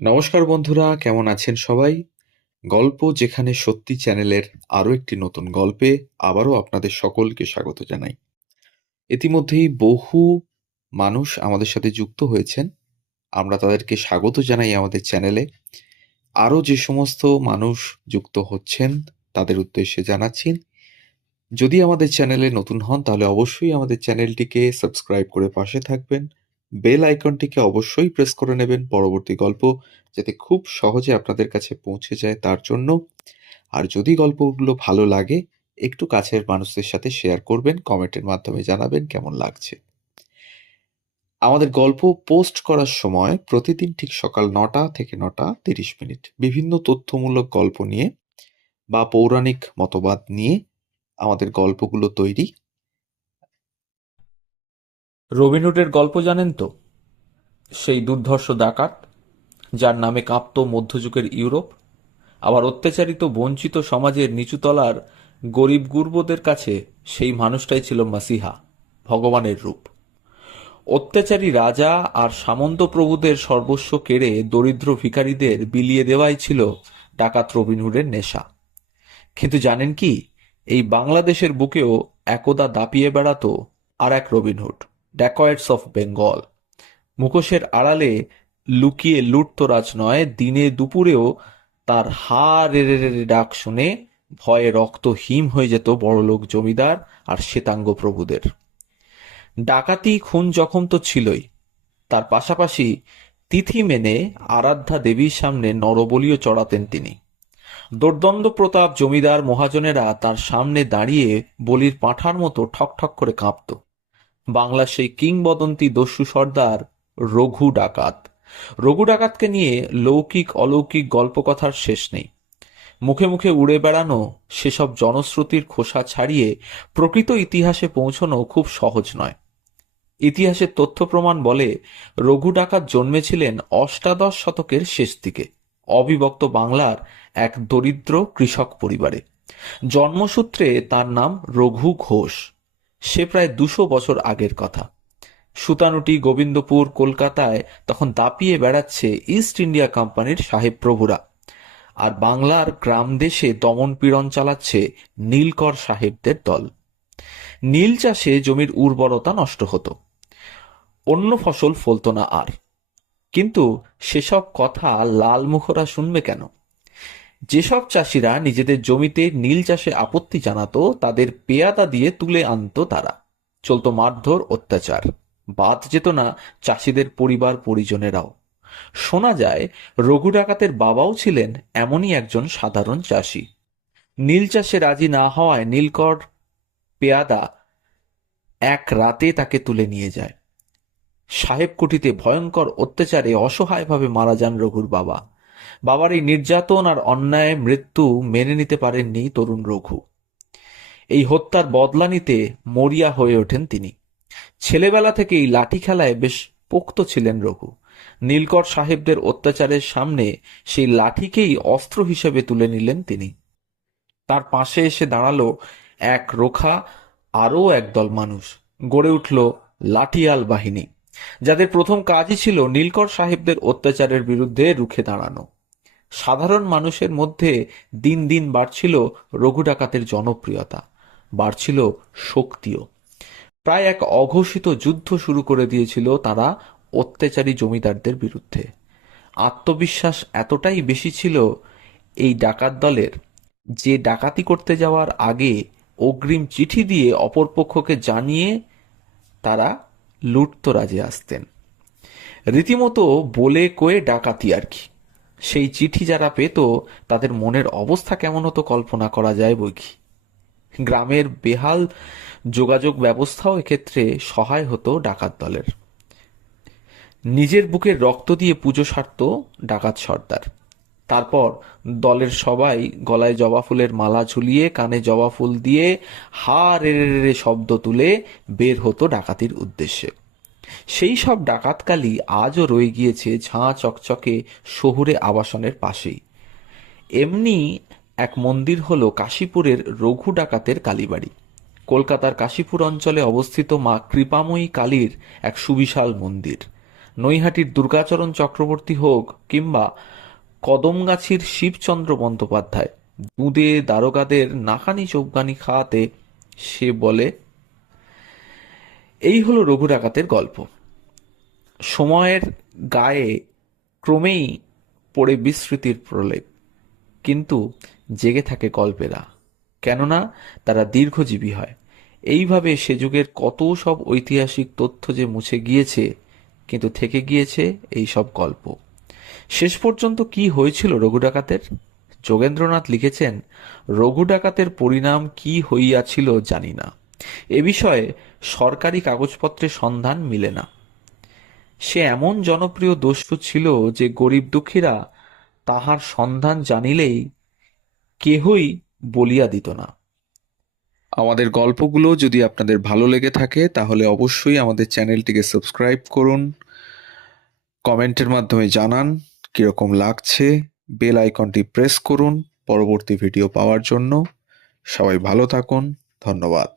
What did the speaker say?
নমস্কার বন্ধুরা, কেমন আছেন সবাই? গল্প যেখানে সত্যি চ্যানেলের আরো একটি নতুন গল্পে আবারও আপনাদের সকলকে স্বাগত জানাই। ইতিমধ্যেই বহু মানুষ আমাদের সাথে যুক্ত হয়েছেন। আমরা তাদেরকে স্বাগত জানাই আমাদের চ্যানেলে। আরো যে সমস্ত মানুষ যুক্ত হচ্ছেন তাদের উদ্দেশ্যে জানাচ্ছি, যদি আমাদের চ্যানেলে নতুন হন তাহলে অবশ্যই আমাদের চ্যানেলটিকে সাবস্ক্রাইব করে পাশে থাকবেন। বেল আইকনটিকে অবশ্যই প্রেস করে নেবেন পরবর্তী গল্প যাতে খুব সহজে আপনাদের কাছে পৌঁছে যায় তার জন্য। আর যদি গল্পগুলো ভালো লাগে একটু কাছের মানুষদের সাথে শেয়ার করবেন, কমেন্টের মাধ্যমে জানাবেন কেমন লাগছে। আমাদের গল্প পোস্ট করার সময় প্রতিদিন ঠিক সকাল ৯টা থেকে ৯টা ৩০ মিনিট বিভিন্ন তথ্যমূলক গল্প নিয়ে বা পৌরাণিক মতবাদ নিয়ে আমাদের গল্পগুলো তৈরি। রবিনহুডের গল্প জানেন তো? সেই দুর্ধর্ষ ডাকাত যার নামে কাঁপত মধ্যযুগের ইউরোপ। আবার অত্যাচারিত বঞ্চিত সমাজের নিচুতলার গরিব গুরবদের কাছে সেই মানুষটাই ছিল মাসিহা, ভগবানের রূপ। অত্যাচারী রাজা আর সামন্ত প্রভুদের সর্বস্ব কেড়ে দরিদ্র ভিখারীদের বিলিয়ে দেওয়াই ছিল ডাকাত রবিনহুডের নেশা। কিন্তু জানেন কি, এই বাংলাদেশের বুকেও একদা দাপিয়ে বেড়াতো আর এক রবিনহুড, ড্যাকয়েটস অফ বেঙ্গল। মুখোশের আড়ালে লুকিয়ে লুটতরাজ নয়, দিনে দুপুরেও তার হা রে রে রে রে ডাক শুনে ভয়ে রক্ত হিম হয়ে যেত বড়লোক জমিদার আর শ্বেতাঙ্গ প্রভুদের। ডাকাতি খুন জখম তো ছিলই, তার পাশাপাশি তিথি মেনে আরাধ্যা দেবীর সামনে নরবলিও চড়াতেন তিনি। দোর্দণ্ড প্রতাপ জমিদার মহাজনেরা তার সামনে দাঁড়িয়ে বলির পাঁঠার মতো ঠকঠক করে কাঁপত। বাংলার সেই কিংবদন্তি দস্যু সর্দার রঘু ডাকাত। রঘু ডাকাতকে নিয়ে লৌকিক অলৌকিক গল্পকথার শেষ নেই। মুখে মুখে উড়ে বেড়ানো সেসব জনশ্রুতির খোসা ছাড়িয়ে প্রকৃত ইতিহাসে পৌঁছনো খুব সহজ নয়। ইতিহাসের তথ্য প্রমাণ বলে রঘু ডাকাত জন্মেছিলেন অষ্টাদশ শতকের শেষ দিকে অবিভক্ত বাংলার এক দরিদ্র কৃষক পরিবারে। জন্মসূত্রে তার নাম রঘু ঘোষ। সে প্রায় ২০০ বছর আগের কথা। সুতানুটি গোবিন্দপুর কলকাতায় তখন দাপিয়ে বেড়াচ্ছে ইস্ট ইন্ডিয়া কোম্পানির সাহেব প্রভুরা, আর বাংলার গ্রাম দেশে দমন পীড়ন চালাচ্ছে নীলকর সাহেবদের দল। নীল চাষে জমির উর্বরতা নষ্ট হতো, অন্য ফসল ফলতো না আর। কিন্তু সেসব কথা লালমুখরা শুনবে কেন? যেসব চাষিরা নিজেদের জমিতে নীল চাষে আপত্তি জানাতো তাদের পেয়াদা দিয়ে তুলে আনতো তারা। চলতো মারধর অত্যাচার, বাদ যেত না চাষিদের পরিবার পরিজনেরাও। শোনা যায় রঘু ডাকাতের বাবাও ছিলেন এমনই একজন সাধারণ চাষি। নীল চাষে রাজি না হওয়ায় নীলকর পেয়াদা এক রাতে তাকে তুলে নিয়ে যায়। সাহেব কুঠিতে ভয়ঙ্কর অত্যাচারে অসহায়ভাবে মারা যান রঘুর বাবা। বাবার এই নির্যাতন আর অন্যায় মৃত্যু মেনে নিতে পারেননি তরুণ রঘু। এই হত্যার বদলা নিতে মরিয়া হয়ে ওঠেন তিনি। ছেলেবেলা থেকেই লাঠি খেলায় বেশ পোক্ত ছিলেন রঘু। নীলকর সাহেবদের অত্যাচারের সামনে সেই লাঠিকেই অস্ত্র হিসেবে তুলে নিলেন তিনি। তার পাশে এসে দাঁড়ালো এক রোখা আরও একদল মানুষ। গড়ে উঠল লাঠিয়াল বাহিনী, যাদের প্রথম কাজই ছিল নীলকর সাহেবদের অত্যাচারের বিরুদ্ধে রুখে দাঁড়ানো। সাধারণ মানুষের মধ্যে দিন দিন বাড়ছিল রঘু ডাকাতের জনপ্রিয়তা, বাড়ছিল শক্তিও। প্রায় এক অঘোষিত যুদ্ধ শুরু করে দিয়েছিল তারা অত্যাচারী জমিদারদের বিরুদ্ধে। আত্মবিশ্বাস এতটাই বেশি ছিল এই ডাকাত দলের যে ডাকাতি করতে যাওয়ার আগে অগ্রিম চিঠি দিয়ে অপরপক্ষকে জানিয়ে তারা লুটতরাজে আসতেন। রীতিমতো বলে কয়ে ডাকাতি আর কি। সেই চিঠি যারা পেত তাদের মনের অবস্থা কেমন হতো কল্পনা করা যায় বৈকি। গ্রামের বেহাল যোগাযোগ ব্যবস্থাও এক্ষেত্রে সহায় হতো ডাকাত দলের। নিজের বুকের রক্ত দিয়ে পুজো সারত ডাকাত সর্দার। তারপর দলের সবাই গলায় জবা ফুলের মালা ঝুলিয়ে কানে জবা ফুল দিয়ে হা রে রে রে রে শব্দ তুলে বের হতো ডাকাতির উদ্দেশ্যে। সেই সব ডাকাতকালি আজও রয়ে গিয়েছে ঝাঁ চকচকে শহুরে আবাসনের পাশেই। এমনি এক মন্দির হল কাশীপুরের রঘু ডাকাতের কালীবাড়ি। কলকাতার কাশীপুর অঞ্চলে অবস্থিত মা কৃপাময়ী কালীর এক সুবিশাল মন্দির। নৈহাটির দুর্গাচরণ চক্রবর্তী হোক কিংবা কদমগাছির শিবচন্দ্র বন্দ্যোপাধ্যায়, দুঁদে দারোগাদের নাকানি চোবগানি খাওয়াতে সে বলে, এই হলো রঘু ডাকাতের গল্প। সময়ের গায়ে ক্রমেই পড়ে বিস্মৃতির প্রলেপ, কিন্তু জেগে থাকে গল্পেরা, কেননা তারা দীর্ঘজীবী হয়। এইভাবে সে যুগের কত সব ঐতিহাসিক তথ্য যে মুছে গিয়েছে, কিন্তু থেকে গিয়েছে এই সব গল্প। শেষ পর্যন্ত কি হয়েছিল রঘু ডাকাতের? যোগেন্দ্রনাথ লিখেছেন, রঘু ডাকাতের পরিণাম কি হইয়াছিল জানি না, এ বিষয়ে সরকারি কাগজপত্রে সন্ধান মিলে না। সে এমন জনপ্রিয় দস্যু ছিল যে গরিব দুঃখীরা তাহার সন্ধান জানিলেই কেহই বলিয়া দিত না। আমাদের গল্পগুলো যদি আপনাদের ভালো লেগে থাকে তাহলে অবশ্যই আমাদের চ্যানেলটিকে সাবস্ক্রাইব করুন, কমেন্টের মাধ্যমে জানান কীরকম লাগছে, বেল আইকনটি প্রেস করুন পরবর্তী ভিডিও পাওয়ার জন্য। সবাই ভালো থাকুন, ধন্যবাদ।